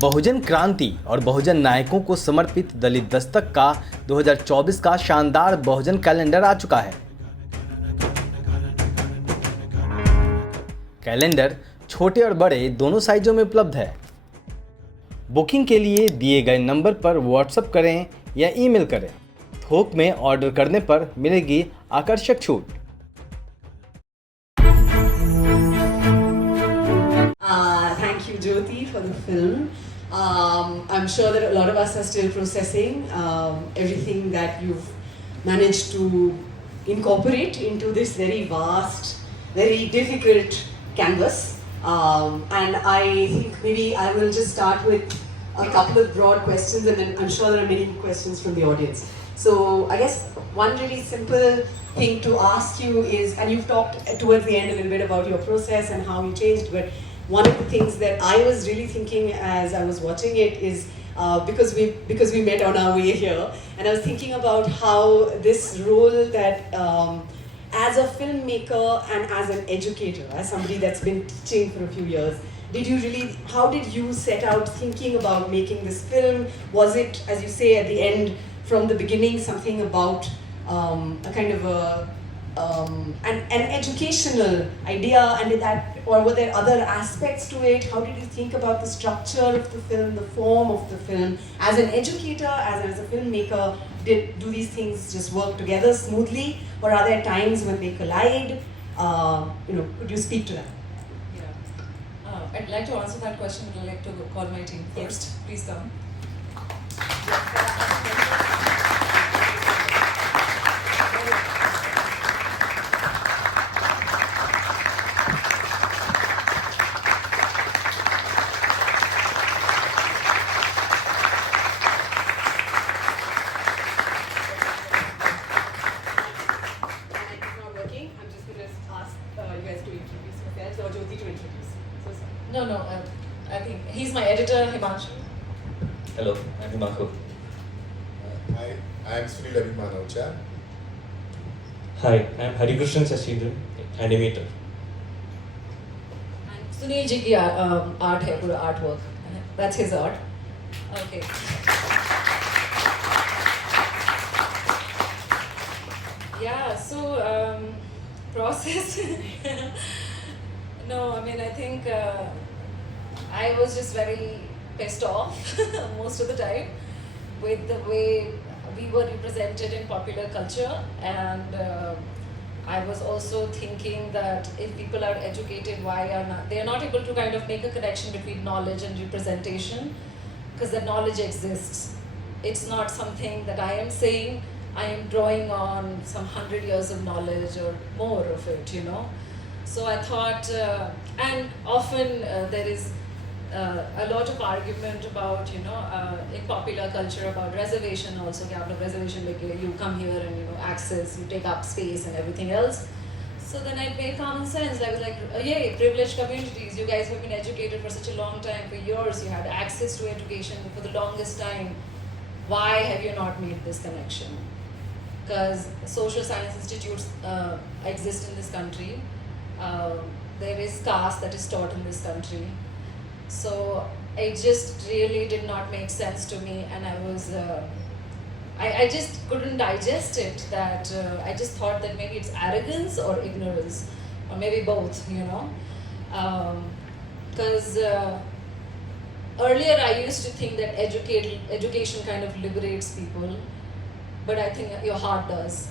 बहुजन क्रांति और बहुजन नायकों को समर्पित दलित दस्तक का 2024 का शानदार बहुजन कैलेंडर आ चुका है। कैलेंडर छोटे और बड़े दोनों साइजों में उपलब्ध है। बुकिंग के लिए दिए गए नंबर पर व्हाट्सएप करें या ईमेल करें। थोक में ऑर्डर करने पर मिलेगी आकर्षक छूट। Thank you, Jyoti, for the film. I'm sure that a lot of us are still processing everything that you've managed to incorporate into this very vast, very difficult canvas. And I think maybe I will just start with a couple of broad questions, and then I'm sure there are many questions from the audience. So I guess one really simple thing to ask you is, and you've talked towards the end a little bit about your process and how you changed, but one of the things that I was really thinking as I was watching it is because we met on our way here, and I was thinking about how this role that as a filmmaker and as an educator, as somebody that's been teaching for a few years, how did you set out thinking about making this film? Was it, as you say at the end, from the beginning, something about a kind of an educational idea, and or were there other aspects to it? How did you think about the structure of the film, the form of the film? As an educator, as a filmmaker, do these things just work together smoothly, or are there times when they collide? Could you speak to that? Yeah, I'd like to answer that question, but I'd like to call my team first. Please come. No, I think he's my editor, Himanshu. Hello, I'm Himanshu. I am Sunil Abhimanavcha. Hi, I'm Harikrishnan Sashindran, animator. And Sunil ji ki art hai, pura artwork. That's his art. Okay. Yeah, so process. No, I mean, I think I was just very pissed off most of the time with the way we were represented in popular culture, and I was also thinking that if people are educated, why are they are not able to kind of make a connection between knowledge and representation, because the knowledge exists. It's not something that I am saying. I am drawing on some 100 years of knowledge or more of it, So I thought, and often there is a lot of argument about, in popular culture about reservation also. Reservation, like you come here and access, you take up space and everything else. So then it made common sense. I was like, yay, privileged communities. You guys have been educated for such a long time, for years. You had access to education for the longest time. Why have you not made this connection? Because social science institutes exist in this country. There is caste that is taught in this country. So it just really did not make sense to me, and I was, I just couldn't digest it, that I just thought that maybe it's arrogance or ignorance, or maybe both, because earlier I used to think that education kind of liberates people, but I think your heart does.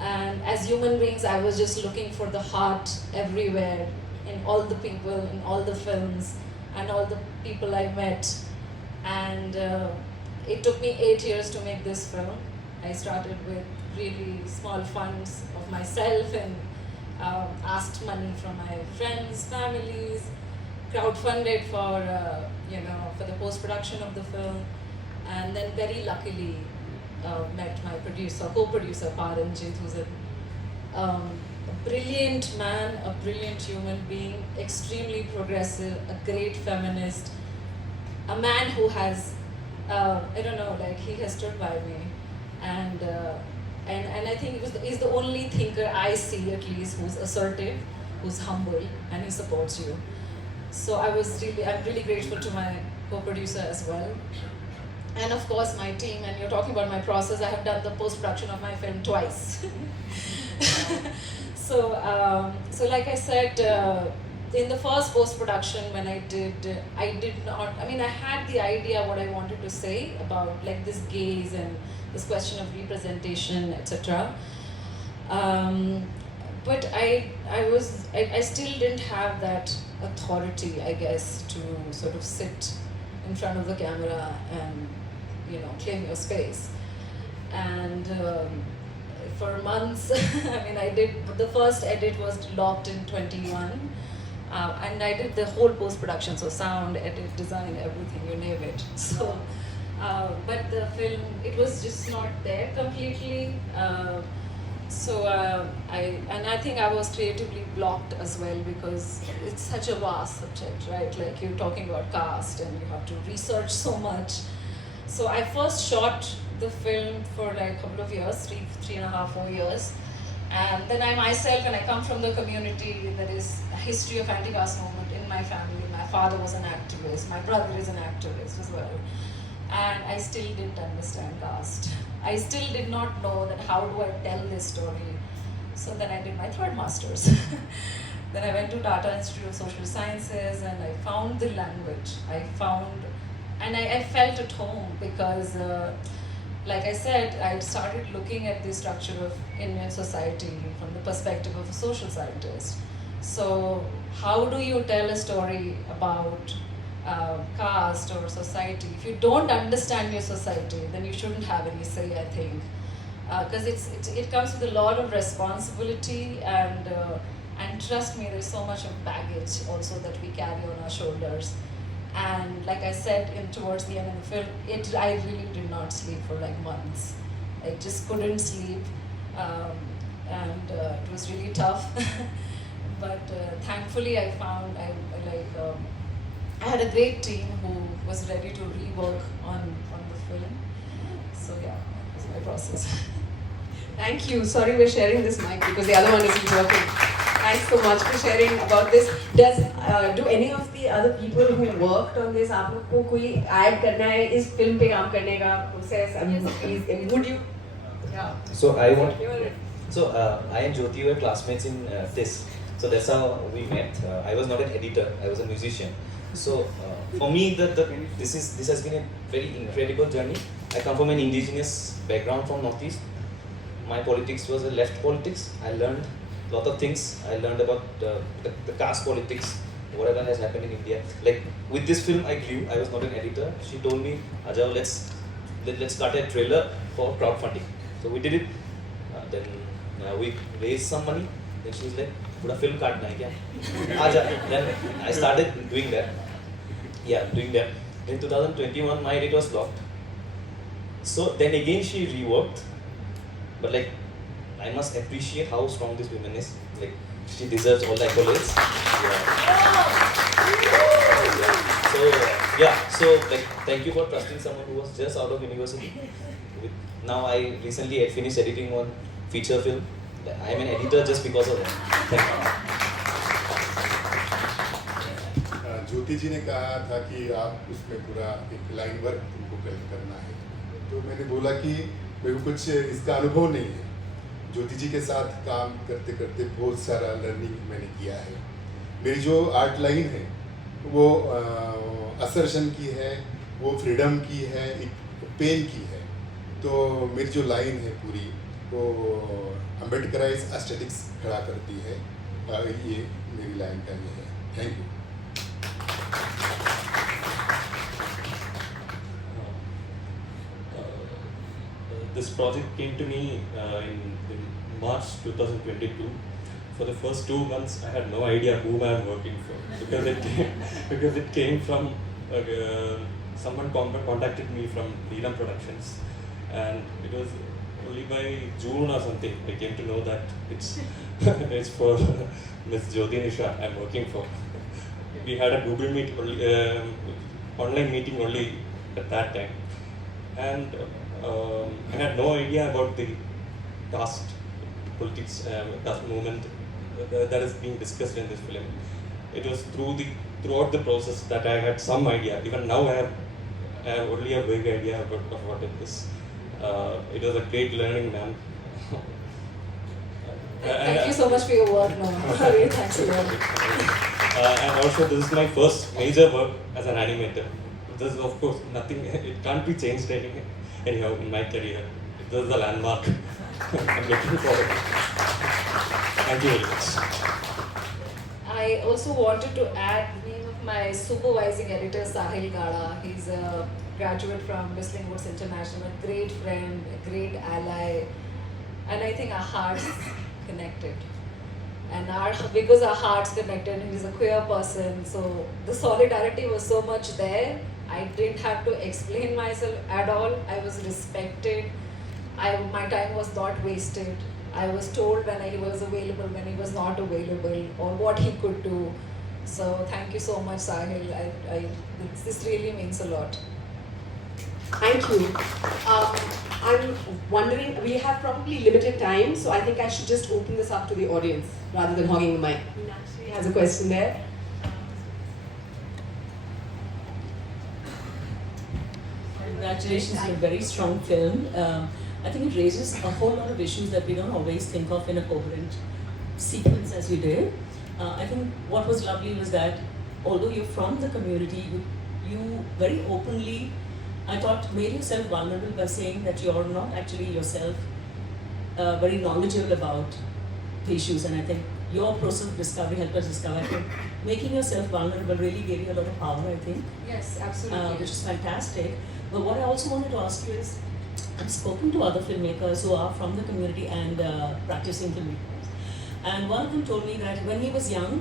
And as human beings, I was just looking for the heart everywhere, in all the people, in all the films, and all the people I met. And it took me 8 years to make this film. I started with really small funds of myself, and asked money from my friends, families, crowdfunded for for the post-production of the film, and then very luckily met my co-producer Paranjit, who's a brilliant man, a brilliant human being, extremely progressive, a great feminist, a man who has, he has stood by me, and I think he's the only thinker I see, at least, who's assertive, who's humble, and he supports you. So I'm really grateful to my co-producer as well. And of course my team, and you're talking about my process, I have done the post-production of my film twice. So like I said, in the first post-production when I had the idea what I wanted to say about like this gaze and this question of representation, etc. But I still didn't have that authority, I guess, to sort of sit in front of the camera and claim your space. And for months, the first edit was locked in 21, and I did the whole post-production, so sound, edit, design, everything, you name it. So, but the film, it was just not there completely. I think I was creatively blocked as well because it's such a vast subject, right? Like you're talking about cast and you have to research so much. So I first shot the film for like a couple of years, 3.5, 4 years. And then I myself, and I come from the community, there is a history of anti-caste movement in my family. My father was an activist, my brother is an activist as well. And I still didn't understand caste. I still did not know that how do I tell this story. So then I did my third master's. Then I went to Tata Institute of Social Sciences and I found the language. I felt at home because, like I said, I started looking at the structure of Indian society from the perspective of a social scientist. So how do you tell a story about caste or society? If you don't understand your society, then you shouldn't have any say, I think. Because it comes with a lot of responsibility and trust me, there's so much of baggage also that we carry on our shoulders. And like I said, towards the end of the film, I really did not sleep for like months. I just couldn't sleep, and it was really tough. But thankfully, I found I had a great team who was ready to rework on the film. So yeah, that was my process. Thank you. Sorry we're sharing this mic because the other one isn't working. Thanks so much for sharing about this. Do any of the other people who worked on this, आप लोग को कोई add करना है इस film पे काम करने का process? I mean, would you? Yeah. So I and Jyoti were classmates in this. So that's how we met. I was not an editor. I was a musician. So for me, this has been a very incredible journey. I come from an indigenous background from Northeast. My politics was a left politics. I learned a lot of things. I learned about the caste politics, whatever has happened in India. Like with this film, I grew. I was not an editor. She told me, "Ajao, let's start a trailer for crowdfunding." So we did it. Then we raised some money. Then she was like, "Pura film काटना है क्या? आजा." Then I started doing that. Doing that. In 2021, my edit was locked. So then again she reworked. But like, I must appreciate how strong this woman is. Like, she deserves all the accolades. So like, thank you for trusting someone who was just out of university. Now I recently finished editing one feature film. I am an editor just because of that. Thank you. ज्योति जी ने कहा था कि आप उसमें पूरा एक line work तुमको करना है, तो मैंने बोला कि मेरे को कुछ इसका अनुभव नहीं है। ज्योति जी के साथ काम करते करते बहुत सारा लर्निंग मैंने किया है। मेरी जो आर्ट लाइन है वो असर्शन की है, वो फ्रीडम की है, एक पेन की है। तो मेरी जो लाइन है पूरी वो अम्बेडकराइज एस्थेटिक्स खड़ा करती है। ये मेरी लाइन का ये है। Thank you. This project came to me in March 2022. For the first 2 months, I had no idea whom I am working for because it came from someone contacted me from Neelam Productions, and it was only by June or something I came to know that it's for Miss Jyoti Nisha I'm working for. We had a Google Meet online meeting only at that time, and I had no idea about the caste politics, caste movement that is being discussed in this film. It was through the throughout the process that I had some idea. Even now I have only a vague idea about of what it is. It was a great learning, ma'am. Thank you so much for your work, no. Really, thanks a lot. And also this is my first major work as an animator. This is of course nothing, it can't be changed anyhow in my career. This is a landmark. I'm looking forward. Thank you very much. I also wanted to add the name of my supervising editor, Sahil Gada. He's a graduate from Whistling Woods International, a great friend, a great ally, and I think our hearts connected. And because our hearts connected, and he's a queer person, so the solidarity was so much there. I didn't have to explain myself at all. I was respected. My time was not wasted. I was told when he was available, when he was not available, or what he could do. So thank you so much, Sahil. This really means a lot. Thank you. I'm wondering, we have probably limited time, so I think I should just open this up to the audience rather than hogging the mic. She has a question there. Congratulations on a very strong film. I think it raises a whole lot of issues that we don't always think of in a coherent sequence as you did. I think what was lovely was that although you're from the community, you very openly, I thought, made yourself vulnerable by saying that you're not actually yourself very knowledgeable about the issues, and I think your process of discovery helped us discover. I think making yourself vulnerable really gave you a lot of power, I think. Yes, absolutely. Which is fantastic. But what I also wanted to ask you is, I've spoken to other filmmakers who are from the community and practicing filmmakers, and one of them told me that when he was young,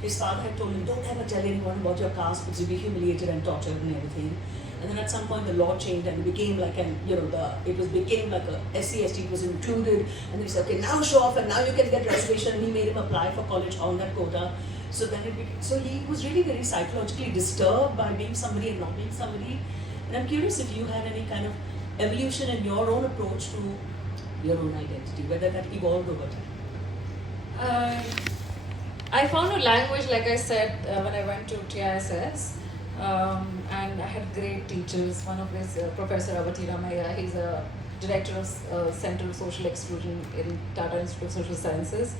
his father had told him, don't ever tell anyone about your caste because you'll be humiliated and tortured and everything. And then at some point the law changed and it became like became like a SC/ST was included, and then he said, okay, now show off and now you can get reservation, and he made him apply for college on that quota. So then so he was really very psychologically disturbed by being somebody and not being somebody. And I'm curious if you had any kind of evolution in your own approach to your own identity, whether that evolved over time. I found a language, like I said, when I went to TISS, and I had great teachers. One of these, Professor Avati Ramaya, he's a director of Center of Social Exclusion in Tata Institute of Social Sciences,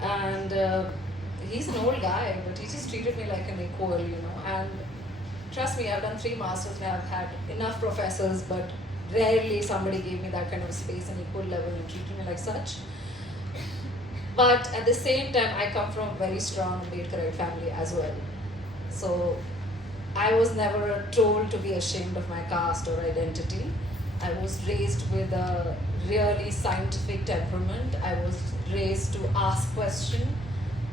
and he's an old guy, but he just treated me like an equal, and trust me, I've done 3 masters now, I've had enough professors, but rarely somebody gave me that kind of space and equal level and treated me like such. But at the same time, I come from a very strong Ambedkarite family as well. So I was never told to be ashamed of my caste or identity. I was raised with a really scientific temperament. I was raised to ask questions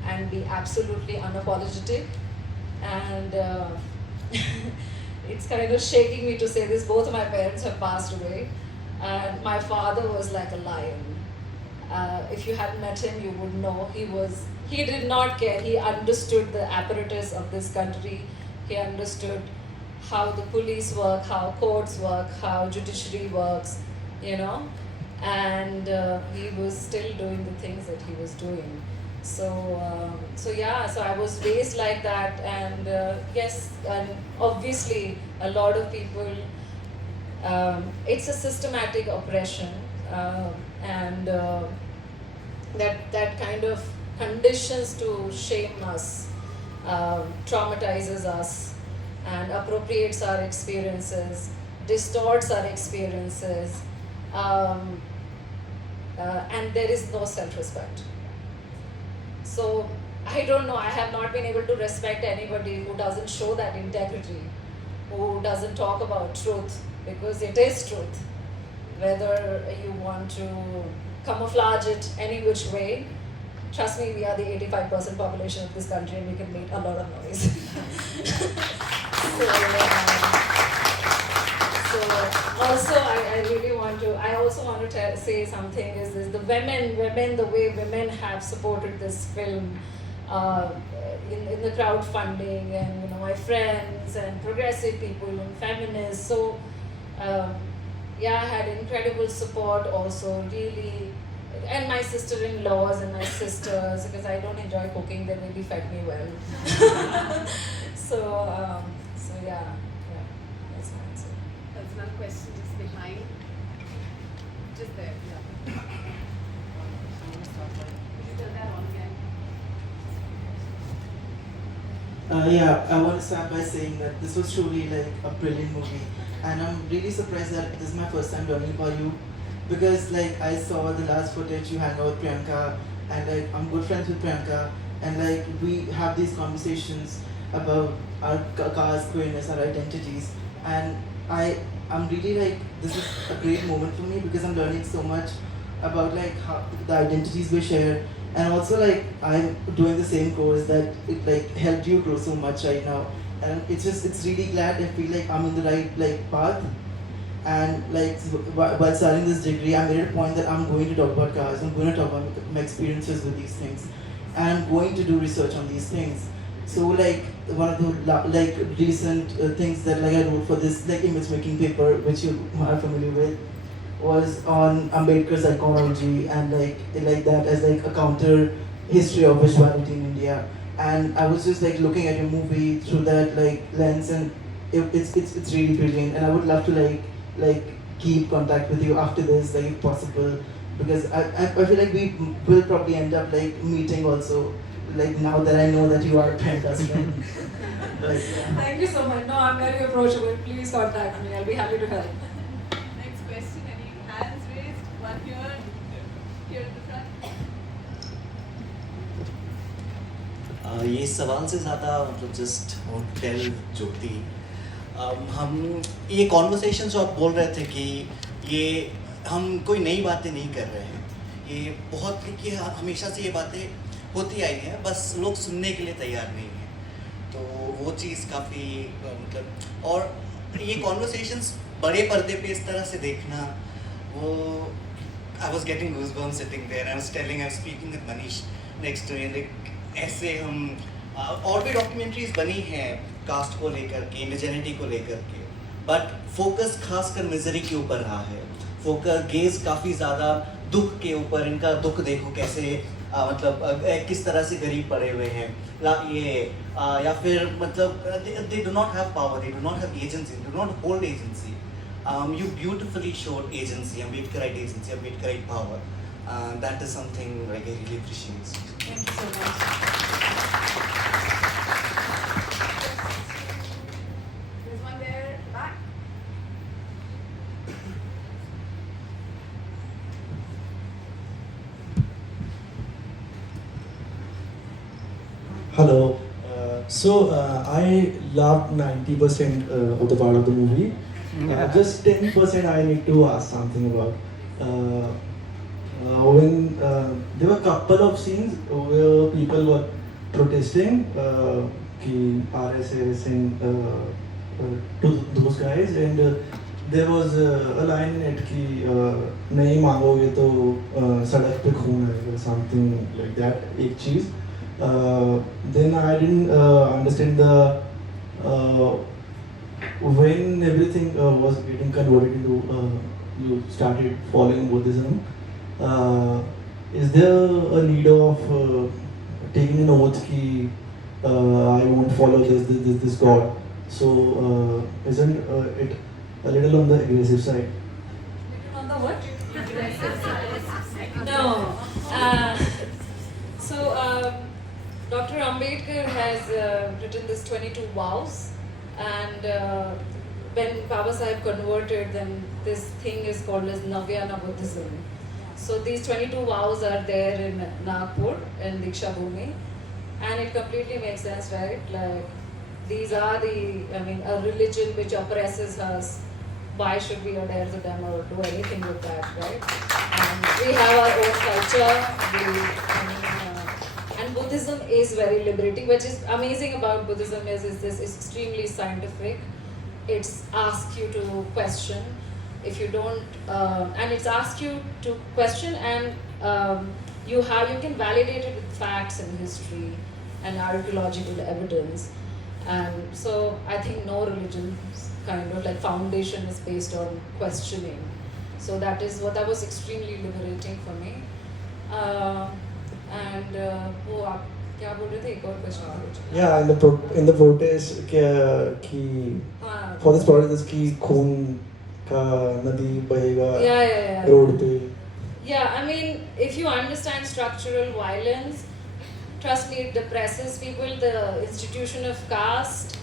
and be absolutely unapologetic. And it's kind of shaking me to say this. Both of my parents have passed away. And my father was like a lion. If you hadn't met him, you would know he did not care. He understood the apparatus of this country. He understood how the police work, how courts work, how judiciary works, and he was still doing the things that he was doing. So I was raised like that, and yes, and obviously a lot of people, it's a systematic oppression, and that kind of conditions to shame us, traumatizes us, and appropriates our experiences, distorts our experiences, and there is no self-respect. So I don't know, I have not been able to respect anybody who doesn't show that integrity, who doesn't talk about truth, because it is truth. Whether you want to camouflage it any which way, trust me, we are the 85% population of this country and we can make a lot of noise. So also I really want to, say something is this, the way women have supported this film in the crowdfunding, and my friends and progressive people and feminists. So I had incredible support also, really and my sister-in-laws and my sisters, because I don't enjoy cooking, they really fed me well. so yeah, that's my answer. There's another question just behind. Just there, yeah. Could you turn that on again? Yeah, I want to start by saying that this was truly like a brilliant movie, and I'm really surprised that this is my first time learning about you, because like I saw the last footage you hang out with Priyanka, and like I'm good friends with Priyanka, and like we have these conversations about our caste, queerness, our identities, and I'm really like, this is a great moment for me because I'm learning so much about like how the identities we share, and also like I'm doing the same course that it like helped you grow so much right now, and it's really glad I feel like I'm in the right like path, and like while starting this degree I made it a point that I'm going to talk about cars, I'm going to talk about my experiences with these things, and I'm going to do research on these things. So like one of the like recent things that like I wrote for this like image making paper, which you are familiar with, was on Ambedkar's psychology and like that as like a counter history of visuality in India. And I was just like looking at your movie through that like lens, and it's really brilliant. And I would love to like keep contact with you after this, like if possible, because I feel like we will probably end up like meeting also. Like now that I know that you are a fantastic. Like, yeah. Thank you so much. No, I'm very approachable. Please contact me. I'll be happy to help. Next question, any hands raised? One here at the front. ये सवाल से ज़्यादा मतलब just tell ज्योति, हम ये conversation जो आप बोल रहे थे कि ये हम कोई नई बातें नहीं कर रहे हैं, ये बहुत कि हमेशा से ये बातें होती आई हैं, बस लोग सुनने के लिए तैयार नहीं हैं, तो वो चीज़ काफ़ी मतलब, और ये कॉन्वर्सेशंस बड़े पर्दे पे इस तरह से देखना, वो I was getting goosebumps sitting there, I was telling, I was speaking with Manish next to me, like ऐसे हम और भी डॉक्यूमेंट्रीज बनी हैं कास्ट को लेकर के, इंडिजेनिटी को लेकर के, बट फोकस खासकर मिजरी के ऊपर रहा है, फोकस गेज काफ़ी ज़्यादा दुख के ऊपर, इनका दुख देखो कैसे मतलब किस तरह से गरीब पड़े हुए हैं, ये या फिर मतलब they do not have power, they do not have agency, do not hold agency. You beautifully showed agency, Ambedkarite agency, Ambedkarite power. That is something like I really appreciate. Thank you so much. There's one there at the back. Hello. I loved 90% of the part of the movie. Just 10% I need to ask something about. When there were a couple of scenes where people were protesting ki RSS and to those guys, and there was a line in it ki nahi mangoge to sadak pe khoon aayega, something like that, ek cheez. Then I didn't understand the when everything was getting converted into you started following Buddhism. Is there a need of taking an oath ki I won't follow this God? So isn't it a little on the aggressive side? Little on the what? No. Dr. Ambedkar has written this 22 vows, and when Baba Sahib converted, then this thing is called as Navyana Buddhism. So these 22 vows are there in Nagpur, in Diksha Bhumi, and it completely makes sense, right? Like, these are a religion which oppresses us. Why should we adhere to them or do anything with that, right? And we have our own culture. And Buddhism is very liberating. Which is amazing about Buddhism is this is extremely scientific. It's asked you to question. If you don't, and it's asked you to question, and you can validate it with facts and history and archaeological evidence. And so I think no religion's kind of like foundation is based on questioning. So that was extremely liberating for me. वो आप क्या बोल रहे थे, एक और question? Yeah, in the protest कि हाँ. for this protest कि खून का नदी बहेगा Yeah. रोड पे. Yeah, I mean, if you understand structural violence, trust me, it depresses people. The institution of caste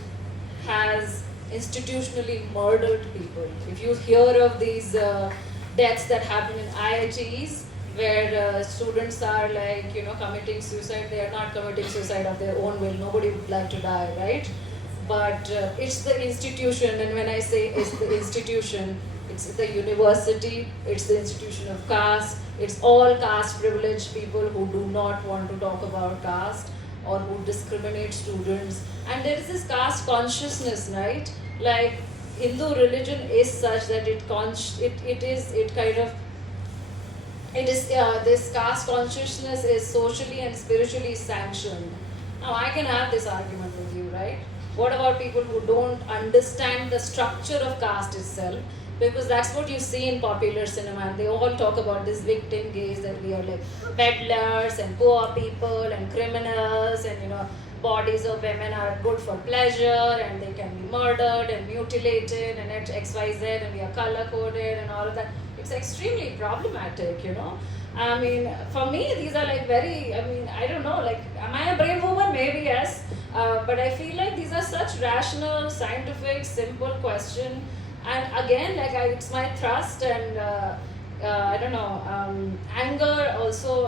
has institutionally murdered people. If you hear of these deaths that happen in IITs, where students are like, committing suicide, they are not committing suicide of their own will. Nobody would like to die, right? But it's the institution, and when I say it's the institution, it's the university, it's the institution of caste, it's all caste privileged people who do not want to talk about caste or who discriminate students. And there is this caste consciousness, right? Like Hindu religion is such that this caste consciousness is socially and spiritually sanctioned. Now I can have this argument with you, right? What about people who don't understand the structure of caste itself? Because that's what you see in popular cinema, and they all talk about this victim gaze, that we are like peddlers and poor people and criminals, and bodies of women are good for pleasure and they can be murdered and mutilated and XYZ, and we are color coded and all of that. It's extremely problematic, I mean, for me, these are like I don't know, like, am I a brave woman? Maybe yes. But I feel like these are such rational, scientific, simple questions. And again, like, it's my thrust and, I don't know, anger also,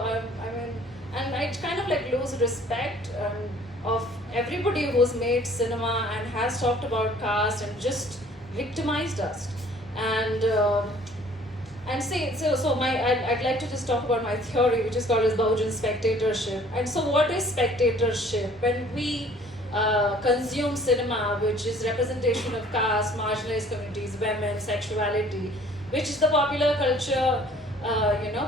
and I kind of like lose respect of everybody who's made cinema and has talked about caste and just victimized us. And see, I'd like to just talk about my theory, which is called as Bahujan spectatorship. And so what is spectatorship? When we consume cinema, which is representation of caste, marginalized communities, women, sexuality, which is the popular culture,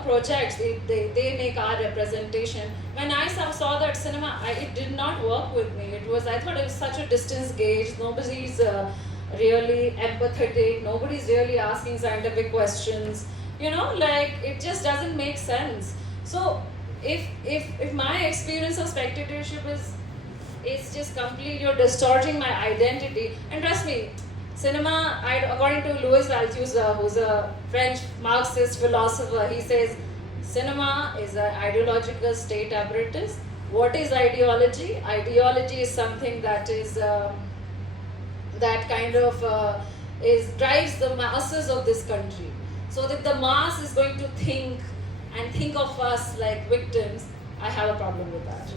projects, they make our representation. When I saw that cinema, it did not work with me. I thought it was such a distance gauge. Nobody's really empathetic. Nobody's really asking scientific questions. Like, it just doesn't make sense. So if my experience of spectatorship is just completely, you're distorting my identity. And trust me, cinema, according to Louis Althusser, who's a French Marxist philosopher, he says cinema is an ideological state apparatus. What is ideology? Ideology is something that is that kind of drives the masses of this country. So that the mass is going to think of us like victims, I have a problem with that.